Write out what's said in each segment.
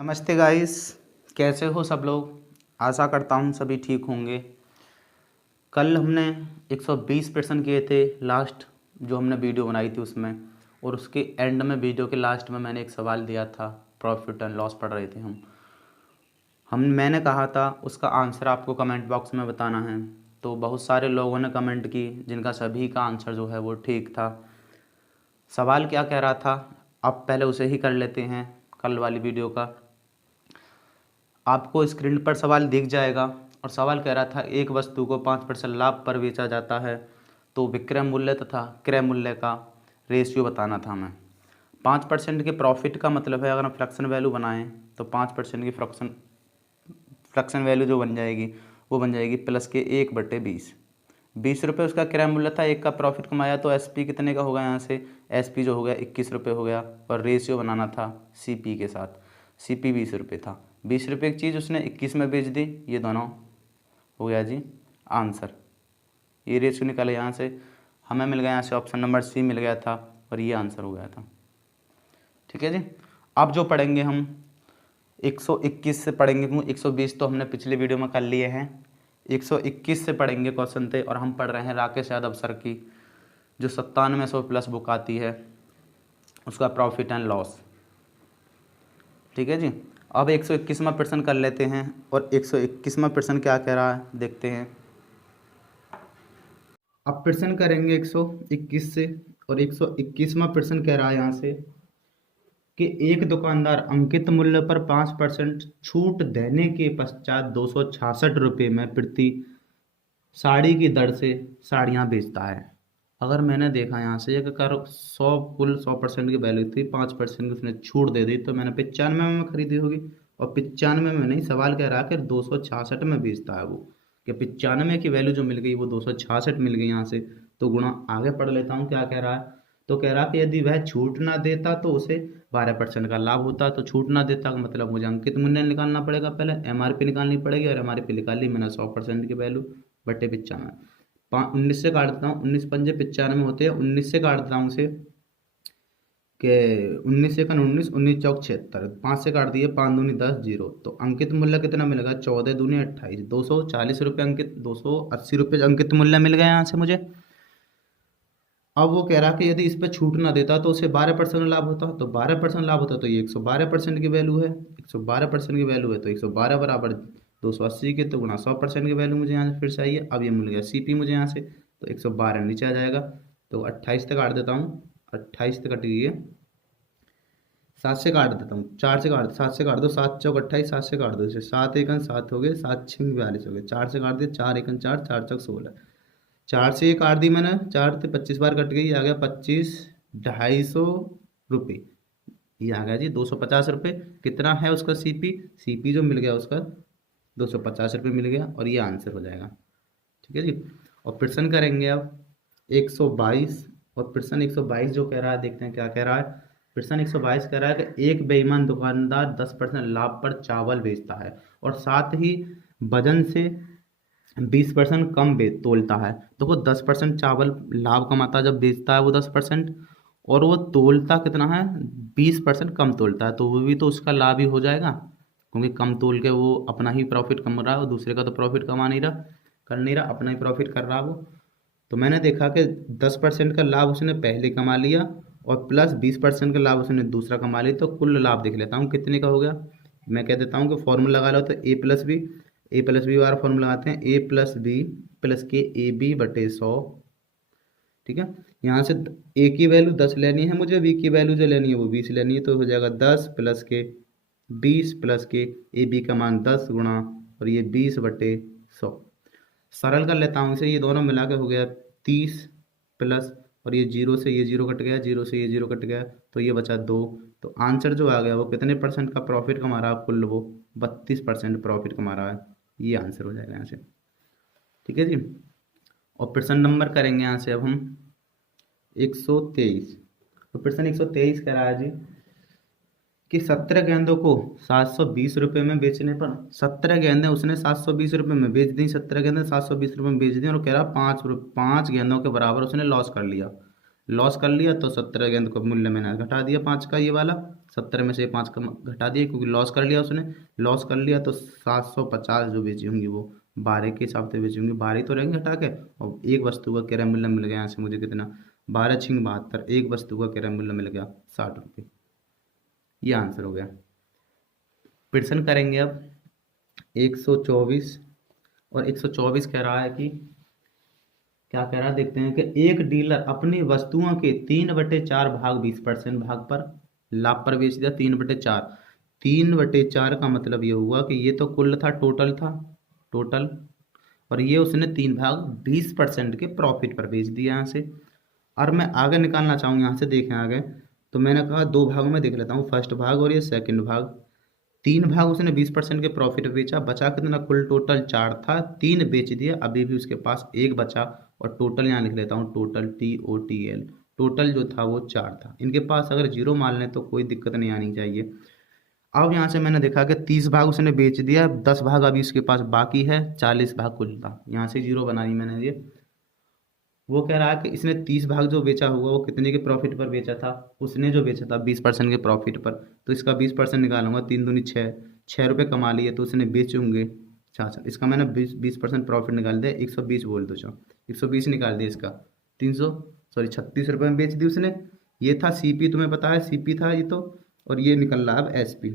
नमस्ते गाइस, कैसे हो सब लोग। आशा करता हूँ सभी ठीक होंगे। कल हमने 120 प्रश्न किए थे लास्ट जो हमने वीडियो बनाई थी उसमें, और उसके एंड में वीडियो के लास्ट में मैंने एक सवाल दिया था। प्रॉफिट एंड लॉस पढ़ रहे थे मैंने कहा था उसका आंसर आपको कमेंट बॉक्स में बताना है। तो बहुत सारे लोगों ने कमेंट की जिनका सभी का आंसर जो है वो ठीक था। सवाल क्या कह रहा था, अब पहले उसे ही कर लेते हैं कल वाली वीडियो का। आपको स्क्रीन पर सवाल दिख जाएगा, और सवाल कह रहा था एक वस्तु को 5% लाभ पर बेचा जाता है तो विक्रय मूल्य तथा क्रय मूल्य का रेशियो बताना था हमें। 5% के प्रॉफिट का मतलब है, अगर हम फ्रैक्शन वैल्यू बनाएं तो 5% की फ्रैक्शन वैल्यू जो बन जाएगी वो बन जाएगी प्लस के 1/20। 20 रुपये उसका क्रय मूल्य था, एक का प्रॉफिट कमाया तो एसपी कितने का होगा, यहाँ से एसपी जो हो गया 21 रुपये हो गया, और रेशियो बनाना था सीपी के साथ। सीपी 20 रुपये था, 20 रुपये की चीज़ उसने 21 में बेच दी। ये दोनों हो गया जी आंसर। ये रेशियो निकाले यहाँ से, हमें मिल गया यहाँ से ऑप्शन नंबर सी मिल गया था, और ये आंसर हो गया था। ठीक है जी। अब जो पढ़ेंगे हम 121 से पढ़ेंगे, क्योंकि 120 तो हमने पिछले वीडियो में कर लिए हैं। 121 से पढ़ेंगे क्वेश्चन थे, और हम पढ़ रहे हैं राकेश यादव सर की जो 9700 प्लस बुक आती है, उसका प्रॉफिट एंड लॉस। ठीक है जी। अब 121वां प्रश्न कर लेते हैं, और 121वां प्रश्न क्या कह रहा है देखते हैं। अब प्रश्न करेंगे 121 से, और 121वां प्रश्न कह रहा है यहाँ से कि एक दुकानदार अंकित मूल्य पर 5% छूट देने के पश्चात 266 रुपये में प्रति साड़ी की दर से साड़ियाँ बेचता है। अगर मैंने देखा यहाँ से कि कर 100% की वैल्यू थी, 5% की उसने छूट दे दी, तो मैंने 95 में खरीदी होगी, और 95 में नहीं, सवाल कह रहा है कि 266 में बेचता है वो, कि 95 की वैल्यू जो मिल गई वो 266 मिल गई यहाँ से। तो गुणा आगे पढ़ लेता हूँ क्या कह रहा है। तो कह रहा कि यदि वह छूट ना देता तो उसे 12% का लाभ होता। तो छूट ना देता का मतलब मुझे अंकित मूल्य निकालना पड़ेगा, पहले एमआरपी निकालनी पड़ेगी, और एमआरपी निकाल ली मैंने 100% की वैल्यू बटे 95। 19 से काट देता हूँ, 19 पंजे 95 होते हैं, 19 से काट देता हूँ उसे कि 19 एकन 19, 19 चौक 76, 5 से काट दिए, 5 दूनी 10, 0। तो अंकित मूल्य कितना मिलेगा, 14 दूनी 28, 240 रुपये अंकित, 280 रुपये अंकित मूल्य मिल गया यहाँ से मुझे। अब वो कह रहा कि यदि इस पर छूट ना देता तो उसे 12% लाभ होता, तो 12% लाभ होता तो ये 112% की वैल्यू है, 112% की वैल्यू है, तो 112 बराबर 280 के, तो गुणा 100% की वैल्यू मुझे यहाँ से फिर चाहिए। अब ये मिल गया सीपी मुझे यहाँ से, तो 112 नीचे आ जाएगा। तो 28 तक काट देता हूँ, 28 तक कट गई है, 7 से काट देता हूँ, 4 से काट, 7 से काट दो, 7 चौक 28, 7 से काट दो, इसे 7 एकन 7 हो गए, 7 छिंग 42 हो गए, 4 से काट दिए, 4 एकन 4, 4 चौक 16, 4 से ये काट दी मैंने, 4 से 25 बार कट गई, आ गया 25, 250 रुपये, ये आ गया जी 250 रुपये। कितना है उसका सीपी, सीपी जो मिल गया उसका 250 रुपये मिल गया, और ये आंसर हो जाएगा। ठीक है जी। और प्रश्न करेंगे अब 122, और प्रश्न 122 जो कह रहा है देखते हैं क्या कह रहा है। प्रश्न 122 कह रहा है कि एक बेईमान दुकानदार 10% लाभ पर चावल बेचता है, और साथ ही वजन से 20% कम तोलता है। तो वो 10% चावल लाभ कमाता है जब बेचता है वो 10%, और वो तोलता कितना है, 20% कम तोलता है, तो वो भी तो उसका लाभ ही हो जाएगा, क्योंकि कम तोल के वो अपना ही प्रॉफिट कमा रहा है, और दूसरे का तो प्रॉफिट कमा नहीं रहा, कर नहीं रहा, अपना ही प्रॉफिट कर रहा वो। तो मैंने देखा कि 10% का लाभ उसने पहले कमा लिया, और प्लस 20% का लाभ उसने दूसरा कमा लिया, तो कुल लाभ देख लेता हूँ कितने का हो गया। मैं कह देता हूँ कि फॉर्मूला लगा लो, तो ए प्लस बी वाला फॉर्मूला लगाते हैं, ए प्लस बी प्लस के ए बी बटे 100। ठीक है। यहाँ से ए की वैल्यू 10 लेनी है मुझे, बी की वैल्यू जो लेनी है वो 20 लेनी है, तो हो जाएगा 10 प्लस के 20 प्लस के ए बी का मान 10 गुणा, और ये 20/100। सरल कर लेता हूँ इसे, ये दोनों मिला के हो गया 30 प्लस, और ये जीरो से ये जीरो कट गया, जीरो से ये जीरो कट गया, तो ये बचा 2। तो आंसर जो आ गया वो कितने परसेंट का प्रॉफिट कमा रहा है कुल, वो 32% प्रॉफिट कमा रहा है। ये आंसर हो जाएगा यहाँ से। ठीक है जी। और प्रश्न नंबर करेंगे यहाँ से अब हम 123। तो प्रश्न 123 कह रहा है जी कि 17 गेंदों को 720 रुपये में बेचने पर, 17 गेंदें उसने 720 रुपये में बेच दी, 17 गेंदें 720 रुपये में बेच दी, और कह रहा 5 गेंदों के बराबर उसने लॉस कर लिया। लॉस कर लिया तो 17 गेंद को मूल्य मैंने घटा दिया 5 का, ये वाला 70 में से 5 का घटा दिया क्योंकि लॉस कर लिया उसने। लॉस कर लिया तो 750 जो बेची होंगी वो 12 के हिसाब से बेची होंगी, 12 तो रहेंगे हटा के। और एक वस्तु का क्रय मूल्य मिल गया यहाँ से मुझे कितना, 12×6 = 72, एक वस्तु का क्रय मूल्य मिल गया 60 रुपये। ये आंसर हो गया। प्रश्न करेंगे अब 124, और 124 कह रहा है कि क्या कह रहा है देखते हैं कि एक डीलर अपनी वस्तुओं के 3/4 भाग 20% भाग पर लाभ पर बेच दिया। 3/4, 3/4 का मतलब ये हुआ कि ये तो कुल था, टोटल था, टोटल, और ये उसने 3 भाग 20% के प्रॉफिट पर बेच दिया यहाँ से। और मैं आगे निकालना चाहूँ यहाँ से, देखें आगे, तो मैंने कहा 2 भागों में देख लेता हूँ, फर्स्ट भाग और ये सेकंड भाग। 3 भाग उसने 20% के प्रॉफिट बेचा, बचा कितना, कुल टोटल 4 था, 3 बेच दिया, अभी भी उसके पास 1 बचा। और टोटल यहाँ लिख लेता हूँ, टोटल TOTL, टोटल जो था वो 4 था। इनके पास अगर जीरो मान लें तो कोई दिक्कत नहीं आनी चाहिए। अब यहाँ से मैंने देखा कि 30 भाग उसने बेच दिया, 10 भाग अभी उसके पास बाकी है, 40 भाग कुल था। यहाँ से जीरो बना दी मैंने। ये वो कह रहा है कि इसने 30 भाग जो बेचा हुआ वो कितने के प्रॉफिट पर बेचा था, उसने जो बेचा था 20% के प्रॉफिट पर। तो इसका 20% निकालूंगा, 3 दूनी 6, 6 रुपये कमा लिए तो उसने बेचे होंगे। अच्छा, इसका मैंने 20% प्रॉफिट निकाल दिया, 120 बोल दो, चलो 120 निकाल दिया इसका, 36 रुपये में बेच दी उसने। ये था CP, तुम्हें पता है CP था ये तो। और ये निकल रहा है अब SP।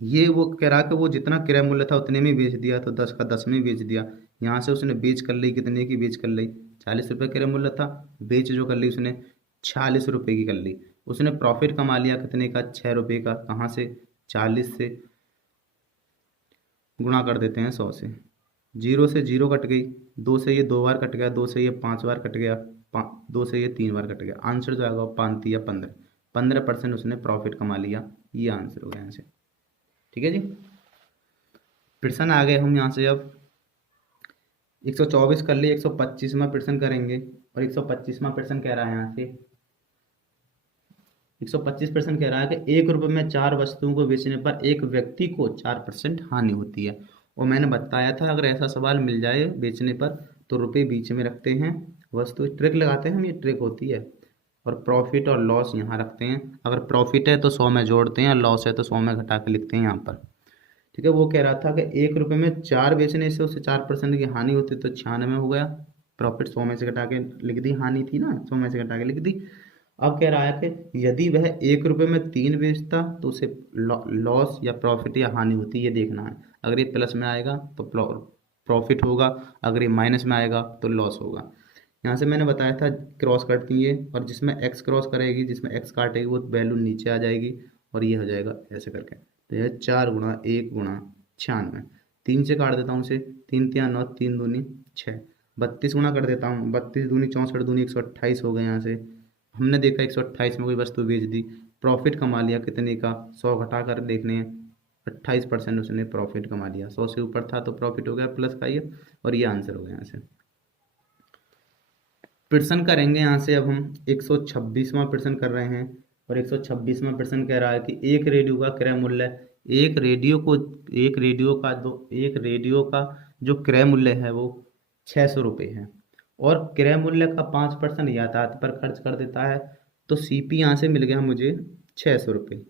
ये वो कह रहा कि वो जितना क्रय मूल्य था उतने में बेच दिया, तो 10 का 10 में बेच दिया। यहाँ से उसने बेच कर ली, कितने की बेच कर ली, 40 रुपये क्रय मूल्य था, बेच जो कर ली उसने 46 रुपये की कर ली। उसने प्रॉफिट कमा लिया कितने का, 6 रुपये का। कहाँ से, 40 से गुणा कर देते हैं 100 से, 0 से 0 कट गई, 2 से ये 2 बार कट गया, 2 से ये 5 बार कट गया, 2 से ये 3 बार कट गया। आंसर जो आएगा 15% उसने प्रॉफिट कमा लिया। ये आंसर हो गया यहाँ से। ठीक है जी। प्रश्न आ गए हम यहाँ से अब 124 कर लिए, 125वां प्रश्न करेंगे। और 125वां प्रश्न कह रहा है यहाँ से, 125 प्रश्न कह रहा है कि 1 रुपये में 4 वस्तुओं को बेचने पर एक व्यक्ति को 4% हानि होती है। और मैंने बताया था अगर ऐसा सवाल मिल जाए बेचने पर तो रुपए बीच में रखते हैं, वस्तु ट्रिक लगाते हैं हम, ये ट्रिक होती है। और प्रॉफिट और लॉस यहाँ रखते हैं, अगर प्रॉफिट है तो 100 में जोड़ते हैं, लॉस है तो 100 में घटा के लिखते हैं यहाँ पर। ठीक है, वो कह रहा था कि 1 रुपये में 4 बेचने से उसे 4% की हानि होती तो 96 हो गया। प्रॉफिट 100 में से घटा के लिख दी, हानि थी ना 100 में से घटा के लिख दी। अब कह रहा है कि यदि वह 1 रुपये में 3 बेचता तो उसे लॉस या प्रॉफिट या हानि होती, ये देखना है। अगर ये प्लस में आएगा तो प्रॉफिट होगा, अगर ये माइनस में आएगा तो लॉस होगा। यहाँ से मैंने बताया था क्रॉस करती है, और जिसमें एक्स क्रॉस करेगी, जिसमें एक्स काटेगी वो वैल्यू नीचे आ जाएगी, और ये हो जाएगा ऐसे करके। तो यह 4 × 1 × 96, 3 से काट देता हूँ उसे, 3×3 = 9, 3×2 = 6, 32 गुणा कर देता हूँ, 32×2 = 64, 2 128 हो गए। यहाँ से हमने देखा 128 में कोई वस्तु बेच दी, प्रॉफिट कमा लिया कितने का, 100 घटा कर देखने हैं, 28% उसने प्रॉफिट कमा लिया। 100 से ऊपर था तो प्रॉफिट हो गया प्लस का ये, और ये आंसर हो गया यहाँ से। प्रश्न करेंगे यहाँ से अब हम 126वां प्रश्न कर रहे हैं। और 126वां प्रश्न कह रहा है कि एक रेडियो का क्रय मूल्य, एक रेडियो को, एक रेडियो का जो क्रय मूल्य है वो 600 रुपये है, और क्रय मूल्य का 5% यातायात पर खर्च कर देता है। तो CP यहाँ से मिल गया मुझे 600 रुपये,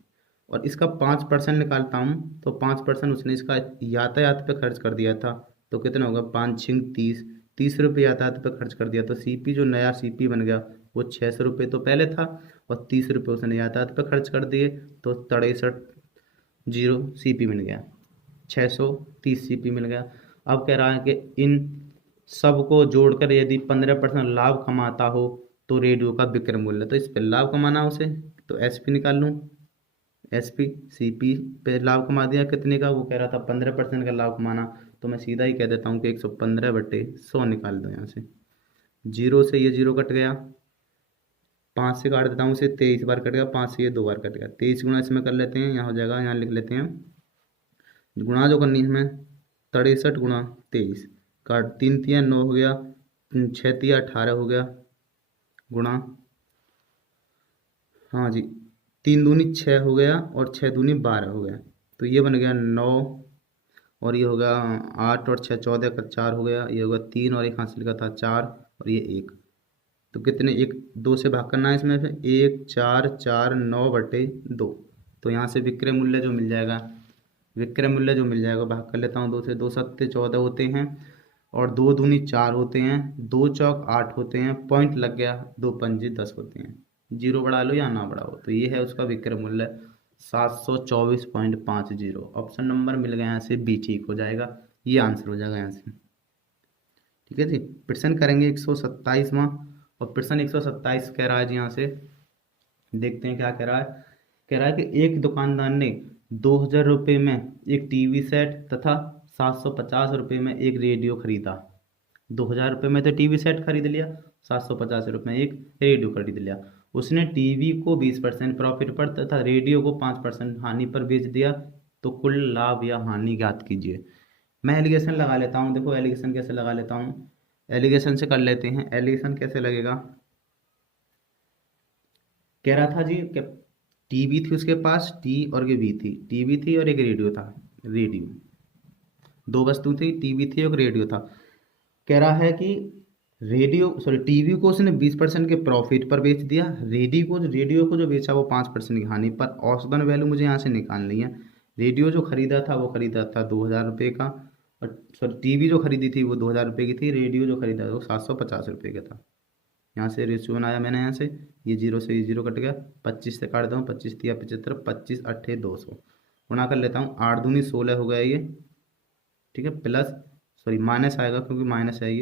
और इसका 5% निकालता हूँ तो 5% उसने इसका यातायात पे खर्च कर दिया था, तो कितना होगा, 5×6 = 30, 30 रुपये यातायात पे खर्च कर दिया। तो CP जो नया CP बन गया वो 600 रुपये तो पहले था, और 30 रुपये उसने यातायात पे खर्च कर दिए, तो 63 CP मिल गया, 630 CP मिल गया। अब कह रहा है कि इन सब को जोड़कर यदि 15% लाभ कमाता हो तो रेडियो का विक्रय मूल्य, तो इस पर लाभ कमाना उसे, तो SP निकाल लूँ, SP CP पे लाभ कमा दिया कितने का, वो कह रहा था 15% का लाभ कमाना, तो मैं सीधा ही कह देता हूँ कि 115/100 निकाल दो। यहाँ से 0 से ये 0 कट गया, 5 से काट देता हूँ उसे, 23 बार कट गया, 5 से ये 2 बार कट गया, 23 गुणा इसमें कर लेते हैं, यहाँ हो जाएगा, यहाँ लिख लेते हैं गुणा जो करनी है हमें, 63 × 23, काट 3×3 = 9 हो गया, 6×3 = 18 हो गया, गुणा, हाँ जी, 3×2 = 6 हो गया, और 6×2 = 12 हो गया। तो ये बन गया 9, और ये होगा 8 और 6 14 का 4 हो गया, ये होगा 3 और 1 हासिल का था 4, और ये 1, तो कितने, एक 2 से भाग करना है इसमें से, 1,449/2। तो यहाँ से विक्रय मूल्य जो मिल जाएगा, भाग कर लेता हूँ 2 से, 2 सत्ते 14 होते हैं और 2 दूनी 4 होते हैं, 2 चौक 8 होते हैं, पॉइंट लग गया, 2 पंजे 10 होते हैं। जीरो बढ़ा लो या ना बढ़ाओ, तो ये है उसका विक्रय मूल्य 724.50। ऑप्शन नंबर मिल गया, यहाँ से बी ठीक हो जाएगा, ये आंसर हो जाएगा यहाँ से। ठीक है जी। प्रश्न करेंगे 127वां, और प्रश्न 127 कह रहा है जी, यहाँ से देखते हैं क्या कह रहा है। कह रहा है कि एक दुकानदार ने 2,000 रुपये में एक टीवी सेट तथा 750 रुपये में एक रेडियो खरीदा। 2,000 रुपये में तो टीवी सेट खरीद लिया, 750 रुपये में एक रेडियो खरीद लिया। उसने टीवी को 20% प्रॉफिट पर तथा रेडियो को 5% हानि पर बेच दिया, तो कुल लाभ या हानि ज्ञात कीजिए। मैं एलिगेशन लगा लेता हूँ। देखो एलिगेशन कैसे लगा लेता हूँ, एलिगेशन से कर लेते हैं। एलिगेशन कैसे लगेगा, कह रहा था जी कि टीवी थी उसके पास, टी और के बी थी, टीवी थी और एक रेडियो था, रेडियो, दो वस्तु थी, टीवी थी और रेडियो था। कह रहा है कि टीवी को उसने 20% के प्रॉफिट पर बेच दिया, रेडियो को जो बेचा वो 5% की हानि पर। औसतन वैल्यू मुझे यहाँ से निकालनी है। रेडियो जो खरीदा था वो खरीदा था 2,000 रुपये का, और सॉरी टीवी जो खरीदी थी वो 2,000 रुपये की थी, रेडियो जो खरीदा था वो 750 रुपये का था। यहाँ से रेशियो बनाया मैंने, यहाँ से ये जीरो से ये जीरो कट गया, 25 से काट दूँ, 25 तिया 75, 25 अट्ठे 200, गुणा कर लेता हूँ, 8 दूनी 16 हो गया ये, ठीक है, प्लस सॉरी माइनस आएगा क्योंकि माइनस है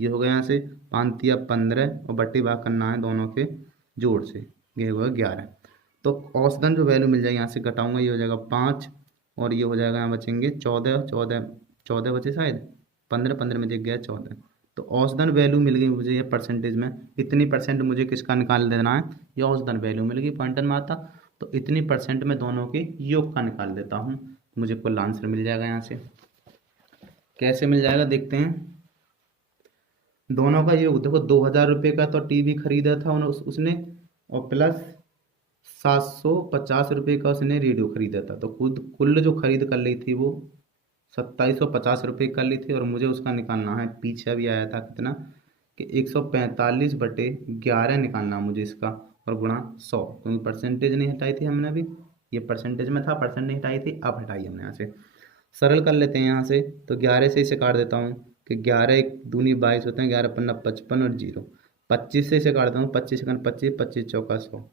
ये हो गया यहाँ से 5 तिया 15, और बट्टी भाग करना है दोनों के जोड़ से, ये हो गया 11। तो औसतन जो वैल्यू मिल जाएगी यहाँ से घटाऊंगा, ये हो जाएगा 5, और ये हो जाएगा यहाँ बचेंगे 14, 14 14 बचे शायद, 15 15 में दिख गया 14। तो औसतन वैल्यू मिल गई मुझे ये परसेंटेज में, इतनी परसेंट मुझे किसका निकाल देना है, ये औसतन वैल्यू मिल गई पॉइंटन में आता, तो इतनी परसेंट में दोनों के योग का निकाल देता हूँ, मुझे कुल आंसर मिल जाएगा। यहाँ से कैसे मिल जाएगा देखते हैं। दोनों का योग देखो, 2,000 रुपये का तो टीवी खरीदा था उसने, और प्लस 750 रुपये का उसने रेडियो खरीदा था, तो खुद कुल जो खरीद कर ली थी वो 2,750 रुपये कर ली थी, और मुझे उसका निकालना है, पीछे भी आया था कितना कि 145/11 निकालना मुझे इसका, और गुणा 100, क्योंकि परसेंटेज नहीं हटाई थी हमने अभी, ये परसेंटेज में था, परसेंट नहीं हटाई थी, अब हटाई हमने यहाँ से। सरल कर लेते हैं यहाँ से, तो 11 से इसे काट देता हूँ कि 11 एक दूनी 22 होते हैं, 11 पन्ना 55 और जीरो, 25 से इसे काटता हूँ, 25 सेकंड 25, 25 चौका 100।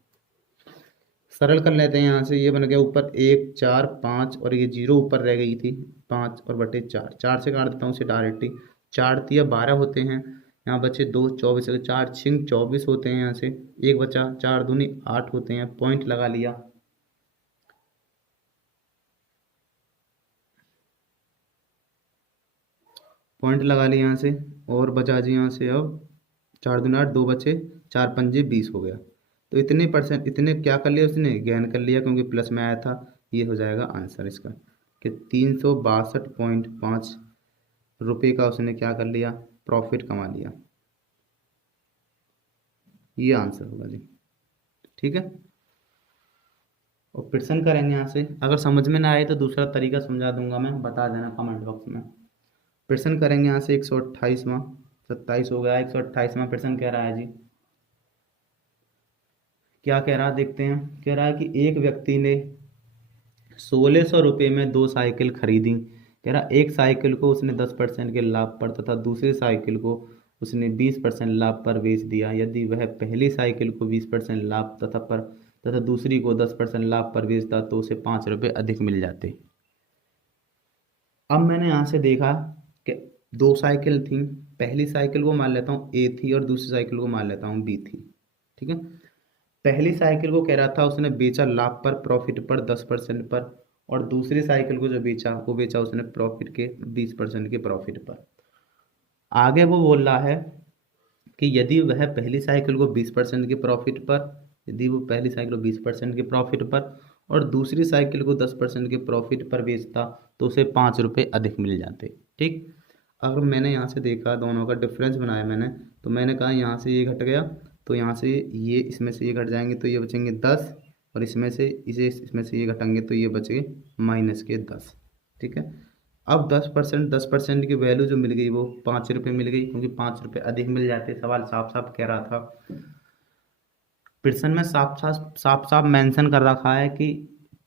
सरल कर लेते हैं यहाँ से, ये बन गया ऊपर 1 4 5, और ये जीरो ऊपर रह गई थी 5 और बटे 4, 4 से काट देता हूँ इसे डायरेक्टली, 4 तिया 12 होते हैं, यहाँ बचे 2 24, 4 छिंग 24 होते हैं, यहाँ से एक बचा, 4 दूनी 8 होते हैं, पॉइंट लगा लिया, पॉइंट लगा लिया यहाँ से, और बचा जी यहाँ से अब 4 दूनी 8, 2 बचे, 4 पंजे 20 हो गया। तो इतने परसेंट, इतने क्या कर लिया उसने, गेन कर लिया, क्योंकि प्लस में आया था। ये हो जाएगा आंसर इसका कि 362.5 रुपये का उसने क्या कर लिया, प्रॉफिट कमा लिया। ये आंसर होगा जी, ठीक है। और प्रश्न करेंगे यहाँ से, अगर समझ में ना आए तो दूसरा तरीका समझा दूंगा मैं, बता देना कमेंट बॉक्स में। प्रश्न करेंगे यहाँ से 128वां, 27 हो गया, 128वां प्रश्न कह रहा है जी, क्या कह रहा है देखते हैं। कह रहा है कि एक व्यक्ति ने 1,600 रुपये में 2 साइकिल खरीदी। कह रहा एक साइकिल को उसने 10% के लाभ पर तथा दूसरी साइकिल को उसने 20% लाभ पर बेच दिया। यदि वह पहली साइकिल को 20% लाभ तथा दूसरी को 10% लाभ पर बेचता तो उसे 5 रुपये अधिक मिल जाते। अब मैंने यहाँ से देखा कि 2 साइकिल थी, पहली साइकिल को मान लेता हूँ ए थी और दूसरी साइकिल को मान लेता हूँ बी थी, ठीक है। पहली साइकिल को कह रहा था उसने बेचा लाभ पर, प्रॉफिट पर 10% पर, और दूसरी साइकिल को जो बेचा वो बेचा उसने प्रॉफिट के 20% के प्रॉफिट पर। आगे वो बोल रहा है कि यदि वह पहली साइकिल को 20% के प्रॉफिट पर, यदि वो पहली साइकिल को 20% के प्रॉफिट पर और दूसरी साइकिल को 10% के प्रॉफिट पर बेचता तो उसे 5 रुपये अधिक मिल जाते, ठीक। अगर मैंने यहाँ से देखा, दोनों का डिफरेंस बनाया मैंने, तो मैंने कहा यहाँ से ये घट गया, तो यहाँ से ये, इसमें से ये घट जाएंगे तो ये बचेंगे 10, और इसमें से ये घटेंगे तो ये बचे -10, ठीक है। अब 10% की वैल्यू जो मिल गई वो 5 रुपये मिल गई, क्योंकि 5 रुपये अधिक मिल जाते, सवाल साफ साफ कह रहा था। प्रश्न में साफ साफ साफ साफ मेंशन कर रखा है कि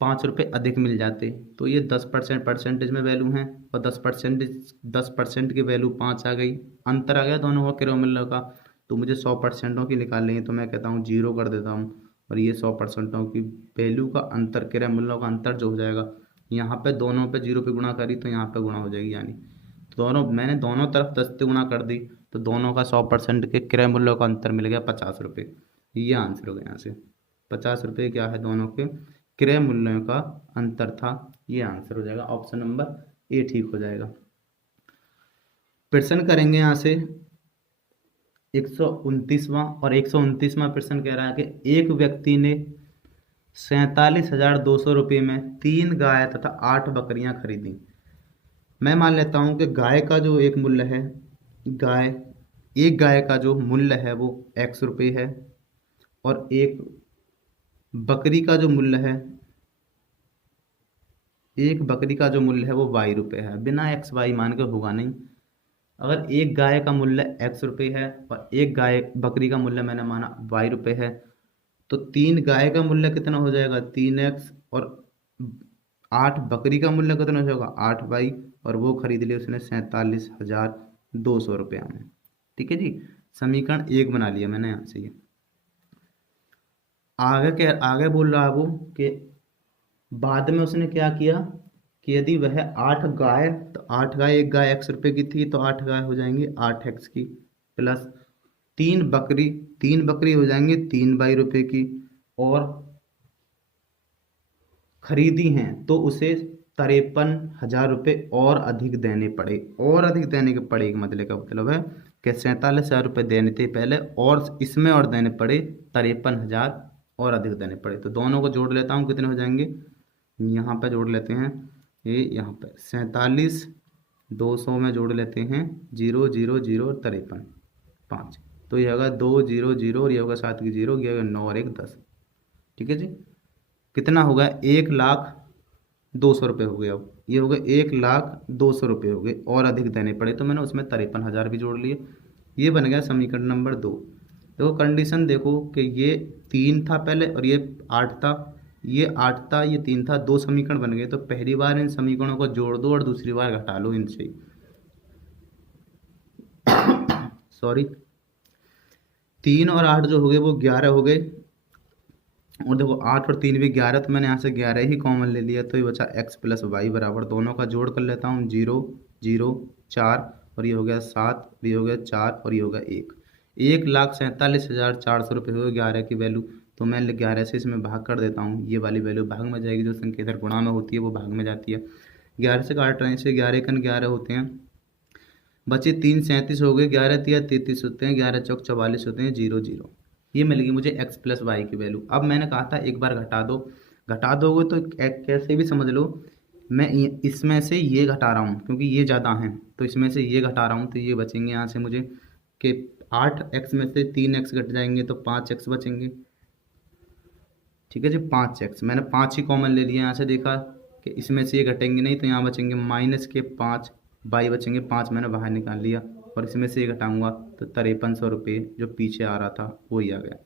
5 रुपये अधिक मिल जाते, तो ये 10% परसेंटेज में वैल्यू है, और 10% की वैल्यू 5 आ गई, अंतर आ गया दोनों का क्रय मूल्य का। तो मुझे 100%ओं की निकालनी है, तो मैं कहता हूँ 0 कर देता हूँ, और ये 100%ओं की वैल्यू का अंतर, क्रय मूल्यों का अंतर जो हो जाएगा, यहाँ पे दोनों पे 0 पे गुणा करी तो यहाँ पे गुणा हो जाएगी, यानी दोनों, मैंने दोनों तरफ 10 से गुणा कर दी, तो दोनों का 100% के क्रय मूल्यों का अंतर मिल गया 50 रुपये। ये आंसर हो गया यहाँ से, 50 रुपये क्या है, दोनों के क्रय मूल्यों का अंतर था। ये आंसर हो जाएगा, ऑप्शन नंबर ए ठीक हो जाएगा। प्रश्न करेंगे यहाँ से 129वां, और 129वां प्रश्न कह रहा है कि एक व्यक्ति ने 47,200 रुपये में 3 गाय तथा 8 बकरियां खरीदी। मैं मान लेता हूं कि गाय का जो एक मूल्य है, गाय एक गाय का जो मूल्य है वो x रुपये है, और एक बकरी का जो मूल्य है, एक बकरी का जो मूल्य है वो y रुपये है। बिना एक्स वाई मान के होगा नहीं। अगर एक गाय का मूल्य x रुपये है और एक गाय बकरी का मूल्य मैंने माना y रुपये है, तो 3 गाय का मूल्य कितना हो जाएगा, 3x, और 8 बकरी का मूल्य कितना हो जाएगा, 8y, और वो खरीद लिया उसने 47,200 रुपया में। ठीक है जी, समीकरण 1 बना लिया मैंने यहाँ से। ये आगे बोल रहा है वो कि बाद में उसने क्या किया कि यदि वह 8 गाय, तो 8 गाय, एक गाय x रुपये की थी, तो 8 गाय हो जाएंगी 8x की, प्लस 3 बकरी, 3 बकरी हो जाएंगी 3y रुपये की, और खरीदी हैं तो उसे 53,000 रुपये और अधिक देने पड़े। और अधिक देने के पड़े, मतलब का मतलब है कि 47,000 रुपये देने थे पहले, और इसमें और देने पड़े 53,000 और अधिक देने पड़े। तो दोनों को जोड़ लेता हूँ, कितने हो जाएंगे, यहाँ पे जोड़ लेते हैं, ये यहाँ पे 47,200 में जोड़ लेते हैं 0 0 0 और 53 5, तो ये होगा 2 0 0, और ये होगा 7 की 0, ये होगा 9 और 1 10। ठीक है जी, कितना होगा, 1,02,000 रुपये हो गए। अब ये हो गए 1,02,000 रुपये हो गए, और अधिक देने पड़े, तो मैंने उसमें 53,000 भी जोड़ लिए। ये बन गया समीकरण नंबर 2। देखो कंडीशन देखो कि ये 3 था पहले और ये 8 था, ये 8 था, ये 3 था, 2 समीकरण बन गए। तो पहली बार इन समीकरणों को जोड़ दो और दूसरी बार घटा लो इनसे। सॉरी, 3 और 8 जो हो गए वो 11 हो गए, और देखो 8 और 3 भी 11, तो मैंने यहाँ से 11 ही कॉमन ले लिया, तो ये बचा x प्लस वाई बराबर, दोनों का जोड़ कर लेता हूँ, 0 0 4, और ये हो गया 7, ये हो गया 4, और ये हो गया 1। 1,47,400 रुपये हो गए 11 की वैल्यू। तो मैं 11 से इसमें भाग कर देता हूँ, ये वाली वैल्यू भाग में जाएगी, जो संख्या इधर गुणा में होती है वो भाग में जाती है। 11 से काट रहे हैं इसे, 11 कन 11 होते हैं, बचे 3 37 हो गए, 11 तिया 33 होते हैं, 11 चौक 44 होते हैं, 0 0। ये मिल गई मुझे x प्लस वाई की वैल्यू। अब मैंने कहा था एक बार घटा दो, घटा दोगे तो कैसे भी समझ लो, मैं इसमें से ये घटा रहा हूँ क्योंकि ये ज़्यादा हैं, तो इसमें से ये घटा रहा हूँ, तो ये बचेंगे यहाँ से मुझे कि 8x में से 3x घट जाएंगे तो 5x बचेंगे। ठीक है जी, 5x मैंने 5 ही कॉमन ले लिया, यहाँ से देखा कि इसमें से ये घटेंगे नहीं, तो यहाँ बचेंगे माइनस के 5 बाई बचेंगे 5, मैंने बाहर निकाल लिया, और इसमें से ये घटाऊंगा तो 5300 रुपये जो पीछे आ रहा था वही आ गया।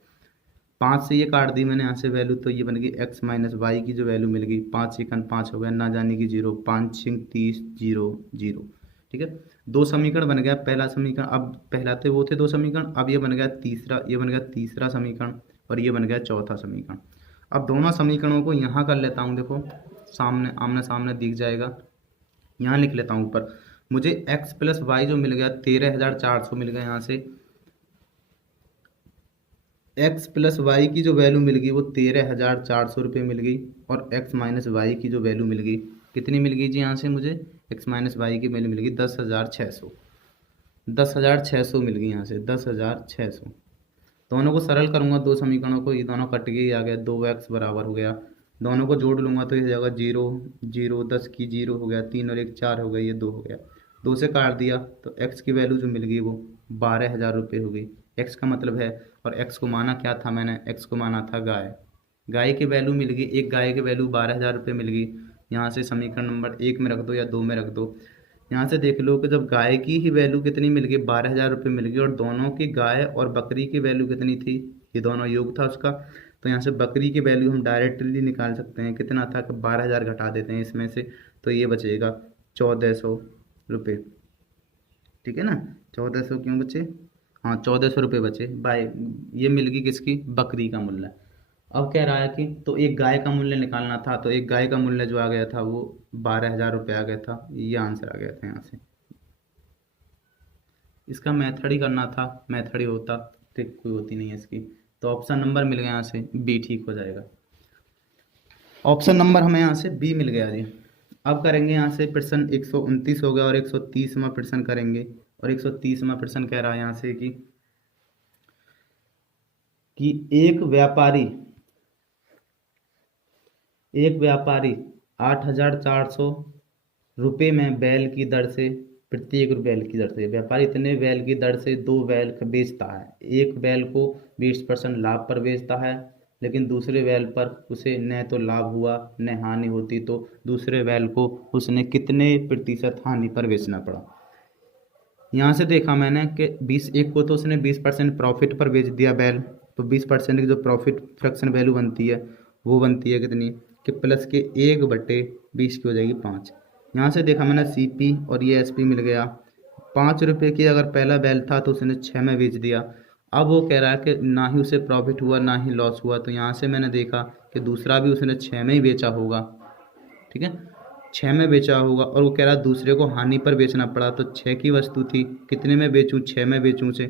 5 से ये काट दी मैंने यहाँ से वैल्यू, तो ये बन गई x माइनस वाई की जो वैल्यू मिल गई, 5 एकन 5 हो गया, ना जाने की 0, 5 छिंग 30 0 0। ठीक है, 2 समीकरण बन गया, पहला समीकरण, अब पहलाते वो थे 2 समीकरण, अब ये बन गया तीसरा, ये बन गया तीसरा समीकरण, और ये बन गया चौथा समीकरण। अब दोनों समीकरणों को यहाँ कर लेता हूँ, देखो सामने आमने सामने दिख जाएगा, यहाँ लिख लेता हूँ ऊपर। मुझे x प्लस वाई जो मिल गया 13,400 मिल गया, यहाँ से x प्लस वाई की जो वैल्यू मिल गई वो 13,400 रुपये मिल गई, और x माइनस वाई की जो वैल्यू मिल गई कितनी मिल गई जी, यहाँ से मुझे x माइनस वाई की वैल्यू मिल गई 10,600, 10,600 मिल गई यहाँ से, 10,600। दोनों को सरल करूँगा, 2 समीकरणों को, ये दोनों कट के ही आ गया, 2x बराबर हो गया, दोनों को जोड़ लूँगा तो ये जाएगा 0 0, 10 की 0 हो गया, 3 और 1 4 हो गया, ये 2 हो गया, 2 से काट दिया तो x की वैल्यू जो मिल गई वो 12,000 रुपये हो गई। x का मतलब है, और x को माना क्या था मैंने, x को माना था गाय, गाय की वैल्यू मिल गई, एक गाय की वैल्यू 12,000 रुपये मिल गई, यहाँ से समीकरण नंबर 1 में रख दो या 2 में रख दो। यहाँ से देख लो कि जब गाय की ही वैल्यू कितनी मिल गई, 12,000 रुपये मिल गई, और दोनों की गाय और बकरी की वैल्यू कितनी थी, ये दोनों योग था उसका। तो यहाँ से बकरी की वैल्यू हम डायरेक्टली निकाल सकते हैं, कितना था कि 12,000 घटा देते हैं इसमें से, तो ये बचेगा 1,400 रुपये। ठीक है ना, 1,400 क्यों बचे, हाँ 1,400 रुपये बचे बाय, ये मिल गई किसकी, बकरी का मूल्य। अब कह रहा है कि तो एक गाय का मूल्य निकालना था, तो एक गाय का मूल्य जो आ गया था वो 12,000 रुपये आ गया था, ये आंसर आ गया था यहाँ से। इसका मेथड ही करना था, मेथड ही होता, ट्रिक कोई होती नहीं है इसकी। तो ऑप्शन नंबर मिल गया यहाँ से बी ठीक हो जाएगा। ऑप्शन नंबर हमें यहाँ से बी मिल गया जी। अब करेंगे यहाँ से प्रश्न 129 हो गया और 130वां प्रश्न करेंगे। और 130वां प्रश्न कह रहा है यहाँ से कि एक व्यापारी 8,400 रुपये में बैल की दर से, प्रत्येक बैल की दर से, व्यापारी इतने बैल की दर से 2 बैल बेचता है। एक बैल को 20% लाभ पर बेचता है, लेकिन दूसरे बैल पर उसे न तो लाभ हुआ न हानि होती, तो दूसरे बैल को उसने कितने प्रतिशत हानि पर बेचना पड़ा। यहाँ से देखा मैंने कि 21 को तो उसने 20% प्रॉफिट पर बेच दिया बैल, तो 20% की जो प्रॉफिट फ्रैक्शन वैल्यू बनती है वो बनती है कितनी, कि प्लस के 1/20 की हो जाएगी 5। यहाँ से देखा मैंने CP और ये SP मिल गया। 5 रुपये की अगर पहला बैल था तो उसने 6 में बेच दिया। अब वो कह रहा है कि ना ही उसे प्रॉफिट हुआ ना ही लॉस हुआ, तो यहाँ से मैंने देखा कि दूसरा भी उसने 6 में ही बेचा होगा। ठीक है, 6 में बेचा होगा, और वो कह रहा दूसरे को हानि पर बेचना पड़ा, तो 6 की वस्तु थी, कितने में बेचूं, 6 में बेचूं से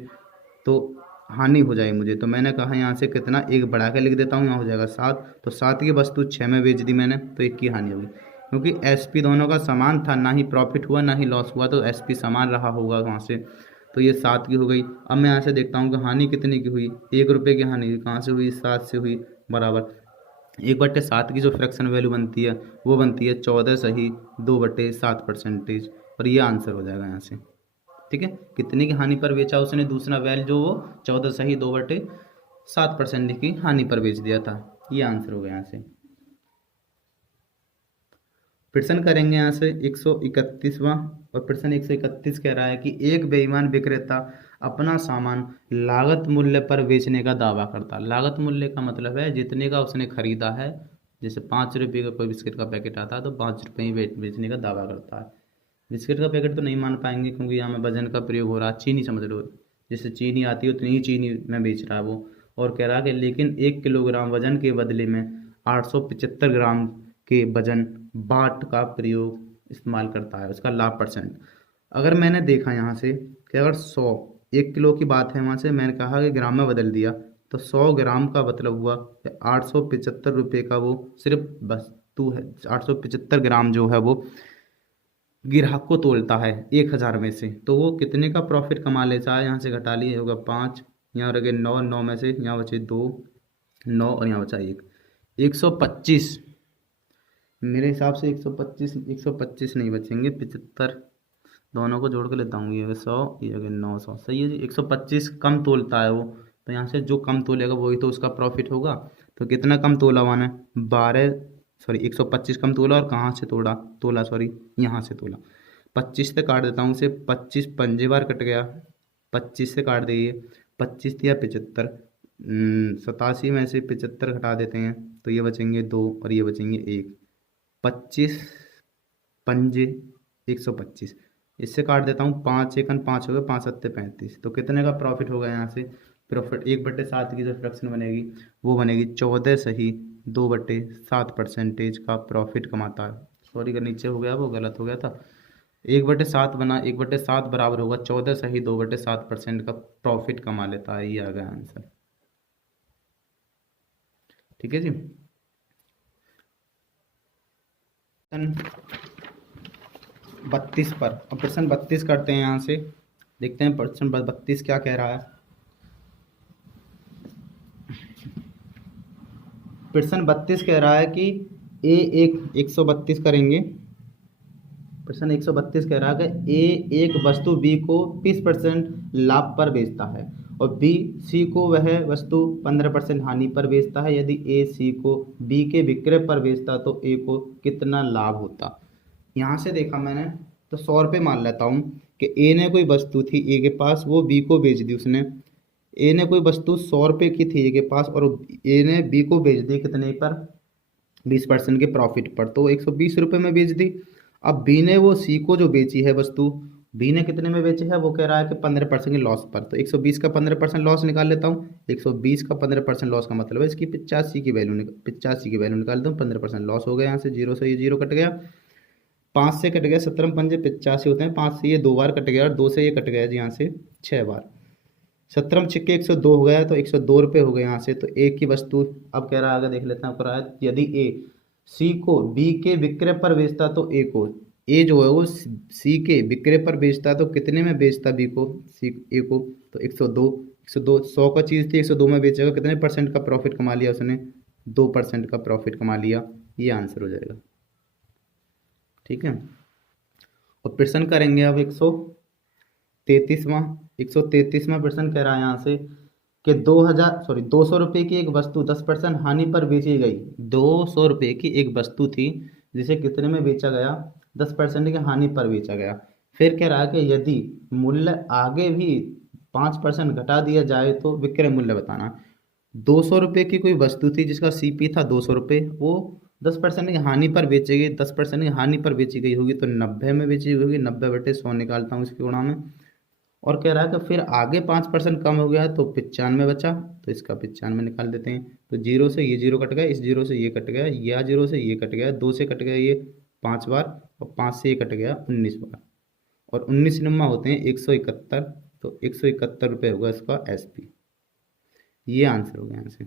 तो हानि हो जाएगी मुझे, तो मैंने कहा यहाँ से कितना, एक बढ़ा के लिख देता हूँ, यहाँ हो जाएगा 7। तो 7 की वस्तु 6 में बेच दी मैंने, तो 1 की हानि होगी। क्योंकि SP दोनों का समान था, ना ही प्रॉफिट हुआ ना ही लॉस हुआ, तो SP समान रहा होगा वहाँ से, तो ये 7 की हो गई। अब मैं यहाँ से देखता हूँ कि हानि कितने की हुई, 1 रुपये की हानि हुई, कहाँ से हुई, 7 से हुई, बराबर 1/7 की जो फ्रैक्शन वैल्यू बनती है वो बनती है 14 सही 2/7%, और ये आंसर हो जाएगा यहाँ से। ठीक है, कितने की हानि पर बेचा उसने दूसरा बैल, जो वो 14 सही 2/7% की हानि पर बेच दिया था, ये आंसर हो गया यहाँ से। प्रश्न करेंगे यहाँ से 131वां, और प्रश्न 131 कह रहा है कि एक बेईमान विक्रेता अपना सामान लागत मूल्य पर बेचने का दावा करता है। लागत मूल्य का मतलब है जितने का उसने खरीदा है, जैसे 5 रुपये का कोई बिस्किट का पैकेट आता है तो 5 रुपये ही बेचने का दावा करता है। बिस्किट का पैकेट तो नहीं मान पाएंगे क्योंकि यहाँ में वजन का प्रयोग हो रहा है, चीनी समझ लो, जैसे चीनी आती है उतनी ही चीनी में बेच रहा है वो। और कह रहा है कि लेकिन 1 किलोग्राम वजन के बदले में 875 ग्राम के वजन बाट का प्रयोग इस्तेमाल करता है, उसका लाभ परसेंट। अगर मैंने देखा यहाँ से कि अगर 1 किलो की बात है, वहाँ से मैंने कहा कि ग्राम में बदल दिया, तो 100 ग्राम का मतलब हुआ कि 875 रुपये का वो सिर्फ वस्तु है, 875 ग्राम जो है वो ग्राहक को तोलता है 1,000 में से, तो वो कितने का प्रॉफिट कमा लेता है। यहाँ से घटा लिए होगा 5, यहाँ रह गए 9, 9 में से यहाँ बचे 2, 9 और यहाँ बचा 1, 125। मेरे हिसाब से 125 नहीं बचेंगे, 75 दोनों को जोड़ के लेता हूँ, ये 100 ये 900 सही है जी। 125 कम तोलता है वो, तो यहाँ से जो कम तोलेगा वही तो उसका प्रॉफिट होगा। तो कितना कम तोला मैंने, 125 कम तोला, और कहाँ से तोला सॉरी यहाँ से तोला। 25 से काट देता हूँ इसे, 25 पंजे बार कट गया, 25 से काट दिए, 25 दिया 75, 87 में से 75 घटा देते हैं तो ये बचेंगे 2 और ये बचेंगे 1, 25 पंजे 125, इससे काट देता हूँ 5 एकन 5 हो गए, 5 सत्ते 35, तो कितने का प्रॉफिट होगा यहाँ से, प्रॉफिट 1/7 की जो फ्रैक्शन बनेगी वो बनेगी 14 सही 2/7% का प्रॉफिट कमाता है। सॉरी का नीचे हो गया वो गलत हो गया था, 1/7 बना, 1/7 बराबर होगा 14 सही 2/7% का प्रॉफिट कमा लेता है, ये आ गया आंसर। ठीक है जी। 32 पर, अब प्रश्न 32 करते हैं, यहाँ से देखते हैं प्रश्न 32 क्या कह रहा है। प्रश्न 32 कह रहा है कि एक 132 करेंगे, प्रश्न 132 कह रहा है कि ए एक वस्तु बी को 20% लाभ पर बेचता है और बी सी को वह वस्तु 15% हानि पर बेचता है। यदि ए सी को बी के विक्रय पर बेचता तो ए को कितना लाभ होता। यहाँ से देखा मैंने तो 100 रुपये मान लेता हूँ कि ए ने कोई वस्तु थी ए के पास, वो बी को बेच दी उसने। ए ने कोई वस्तु 100 रुपये की थी ए के पास और ए ने बी को बेच दी कितने पर, 20% के प्रॉफिट पर, तो 120 रुपये में बेच दी। अब बी ने वो सी को जो बेची है वस्तु, बी ने कितने में बेची है, वो कह रहा है कि 15% के लॉस पर, तो 120 का 15% लॉस निकाल लेता हूँ। 120 का 15% लॉस का मतलब है इसकी 85 की वैल्यू निकाल दूँ। 15% लॉस हो गया, यहाँ से जीरो से ये जीरो कट गया, 5 से कट गया, 17 पंजे 85 होते हैं, 5 से ये 2 बार कट गया और 2 से ये कट गया जी यहाँ से 6 बार, 17 छिक्के 102 हो गया, तो 102 रुपये हो गए यहाँ से। तो एक की वस्तु अब कह रहा है, आगे देख लेते हैं, कह रहा है यदि ए सी को बी के विक्रय पर बेचता तो ए को, ए जो है वो सी के विक्रय पर बेचता तो कितने में बेचता बी को, सी ए को, तो 102 100 का चीज़ थी 102 में बेचेगा, कितने परसेंट का प्रॉफिट कमा लिया उसने, 2% का प्रॉफिट कमा लिया। ये आंसर हो जाएगा, ठीक है। और प्रश्न करेंगे अब 133वां प्रश्न कह रहा है यहाँ से कि 200 रुपये की एक वस्तु 10% हानि पर बेची गई। 200 रुपये की एक वस्तु थी जिसे कितने में बेचा गया, 10% की हानि पर बेचा गया। फिर कह रहा है कि यदि मूल्य आगे भी 5% घटा दिया जाए तो विक्रय मूल्य बताना। 200 रुपये की कोई वस्तु थी जिसका सीपी था 200 रुपये, वो 10% की हानि पर बेची गई, 10% की हानि पर बेची गई होगी तो 90 में बेची गई होगी, 90/100 निकालता हूँ इसकी गुणा में। और कह रहा है कि फिर आगे 5% कम हो गया तो 95 बचा, तो इसका 95 निकाल देते हैं। तो जीरो से ये जीरो कट गया, इस जीरो से ये कट गया, या जीरो से ये कट गया, 2 से कट गया ये 5 बार और 5 से ये कट गया 19 बार, और 19 नुमा होते हैं 171, तो 171 रुपये होगा इसका एसपी। ये आंसर हो गया यहाँ से।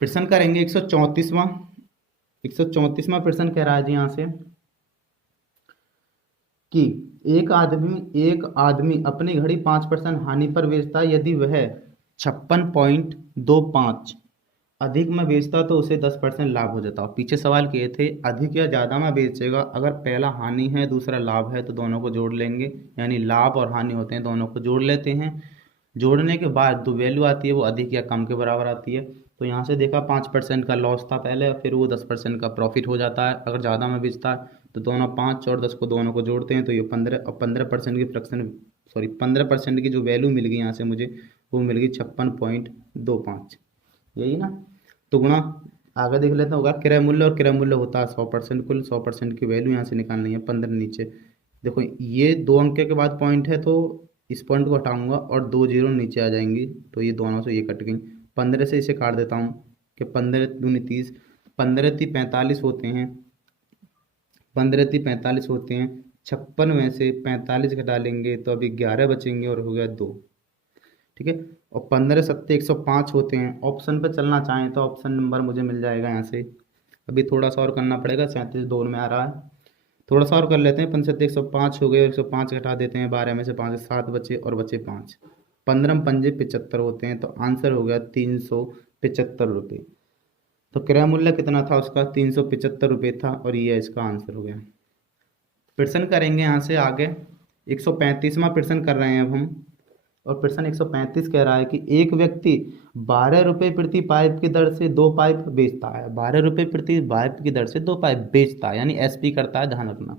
प्रश्न करेंगे 134वां प्रश्न कह रहा है जी यहाँ से कि एक आदमी अपनी घड़ी 5% हानि पर बेचता है। यदि वह 56.25 अधिक में बेचता तो उसे 10% लाभ हो जाता। पीछे सवाल किए थे अधिक या ज़्यादा में बेचेगा, अगर पहला हानि है दूसरा लाभ है तो दोनों को जोड़ लेंगे, यानी लाभ और हानि होते हैं दोनों को जोड़ लेते हैं। जोड़ने के बाद जो वैल्यू आती है वो अधिक या कम के बराबर आती है। तो यहाँ से देखा 5% का लॉस था पहले, फिर वो 10% का प्रॉफिट हो जाता है अगर ज़्यादा में बेचता है। तो दोनों 5 और 10 को दोनों को जोड़ते हैं तो ये 15 और 15% की जो वैल्यू मिल गई यहाँ से मुझे, वो मिल गई 56.25, यही ना। तो गुणा आगे देख लेते होगा क्रय मूल्य, और क्रय मूल्य होता है 100%, कुल 100% की वैल्यू यहाँ से निकालनी है। 15 नीचे देखो ये 2 अंक के बाद पॉइंट है तो इस पॉइंट को हटाऊंगा और 2 जीरो नीचे आ जाएंगी, तो ये दोनों से ये कट गई। 15 से इसे काट देता हूँ कि 15 दूनी 30, 15 × 45 होते हैं, 15 × 45 होते हैं। 56 में से 45 घटा लेंगे तो अभी 11 बचेंगे और हो गया 2, ठीक है। और 15 × 7 105 होते हैं। ऑप्शन पे चलना चाहें तो ऑप्शन नंबर मुझे मिल जाएगा यहाँ से, अभी थोड़ा सा और करना पड़ेगा, 37 2 में आ रहा है, थोड़ा सा और कर लेते हैं। 15 × 7 105 हो गए, 105 घटा देते हैं, 12 में से 5 7 बचे और बचे 5, 15 पंजे 75 होते हैं, तो आंसर हो गया 375 रुपये। तो क्रय मूल्य कितना था उसका, 375 रुपये था, और ये इसका आंसर हो गया। प्रश्न करेंगे यहाँ से आगे 135वां प्रश्न कर रहे हैं अब हम, और प्रश्न 135 कह रहा है कि एक व्यक्ति 12 रुपये प्रति पाइप की दर से 2 पाइप बेचता है। 12 रुपये प्रति पाइप की दर से 2 पाइप बेचता है, यानी एसपी करता है, ध्यान रखना।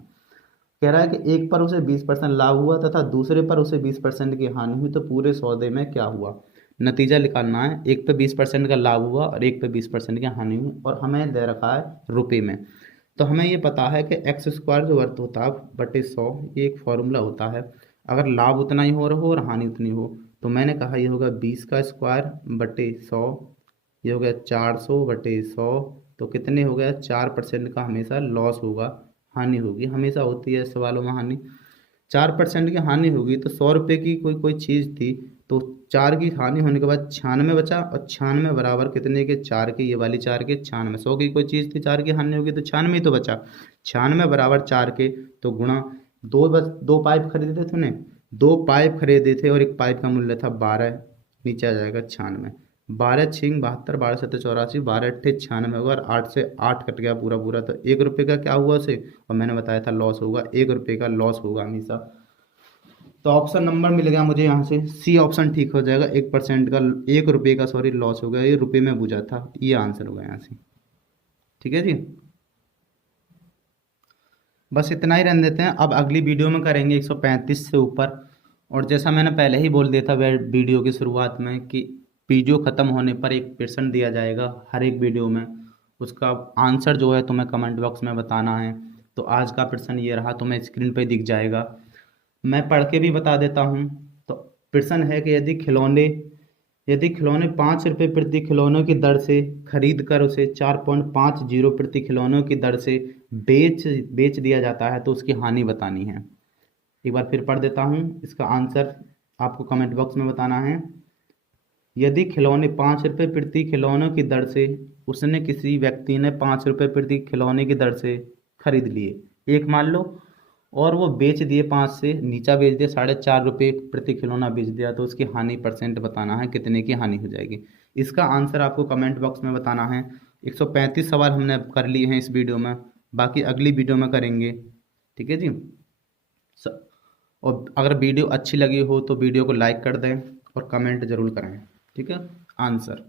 कह रहा है कि एक पर उसे 20% लाभ हुआ तथा दूसरे पर उसे 20% की हानि हुई, तो पूरे सौदे में क्या हुआ। नतीजा निकालना है, एक पे 20% का लाभ हुआ और एक पे 20% की हानि हुई, और हमें दे रखा है रुपये में। तो हमें ये पता है कि x² जो अर्थ होता है बटे 100, ये एक फॉर्मूला होता है। अगर लाभ उतना ही हो रहा हो और हानि उतनी हो, तो मैंने कहा ये होगा 20 का स्क्वायर बटे 100, ये हो गया 400 बटे 100, तो कितने हो गया, 4% का हमेशा लॉस होगा, हानि होगी, हमेशा होती है सवालों में हानि। 4% की हानि होगी, तो 100 रुपये की कोई चीज़ थी, तो 4 की हानि होने के बाद 96 बचा, और 96 बराबर कितने के, 4 के, ये वाली 4 के 96। 100 की कोई चीज़ थी, 4 की हानि होगी तो 96 ही तो बचा, 96 बराबर 4 के, तो गुणा 2 पाइप खरीदे थे तूने, 2 पाइप खरीदे थे और एक पाइप का मूल्य था 12, नीचे आ जाएगा 96, 12 6 72, 12 7 84, 12 8 96 होगा, और 8 से 8 कट गया पूरा पूरा, तो 1 रुपये का क्या हुआ उसे, और मैंने बताया था लॉस होगा, 1 रुपये का लॉस होगा हमेशा। तो ऑप्शन नंबर मिल गया मुझे यहाँ से, सी ऑप्शन ठीक हो जाएगा। 1% का, 1 रुपये का सॉरी लॉस हो गया, ये रुपये में पूछा था, ये आंसर होगा यहाँ से। ठीक है जी, बस इतना ही रहने देते हैं। अब अगली वीडियो में करेंगे 135 से ऊपर। और जैसा मैंने पहले ही बोल दिया था वीडियो की शुरुआत में कि वीडियो ख़त्म होने पर एक प्रश्न दिया जाएगा हर एक वीडियो में, उसका आंसर जो है तुम्हें कमेंट बॉक्स में बताना है। तो आज का प्रश्न ये रहा, तुम्हें स्क्रीन पे दिख जाएगा, मैं पढ़ के भी बता देता हूँ। तो प्रश्न है कि यदि खिलौने 5 रुपये प्रति खिलौनों की दर से खरीद कर उसे 4.50 प्रति खिलौनों की दर से बेच बेच दिया जाता है तो उसकी हानि बतानी है। एक बार फिर पढ़ देता हूँ, इसका आंसर आपको कमेंट बॉक्स में बताना है। यदि खिलौने 5 रुपये प्रति खिलौनों की दर से, उसने किसी व्यक्ति ने 5 रुपये प्रति खिलौने की दर से खरीद लिए एक मान लो, और वो बेच दिए 5 से नीचा बेच दिया, 4.5 रुपये प्रति खिलौना बेच दिया, तो उसकी हानि परसेंट बताना है, कितने की हानि हो जाएगी। इसका आंसर आपको कमेंट बॉक्स में बताना है। 135 सवाल हमने अब कर लिए हैं इस वीडियो में, बाकी अगली वीडियो में करेंगे। ठीक है जी। स- और अगर वीडियो अच्छी लगी हो तो वीडियो को लाइक कर दें और कमेंट ज़रूर करें। ठीक है, आंसर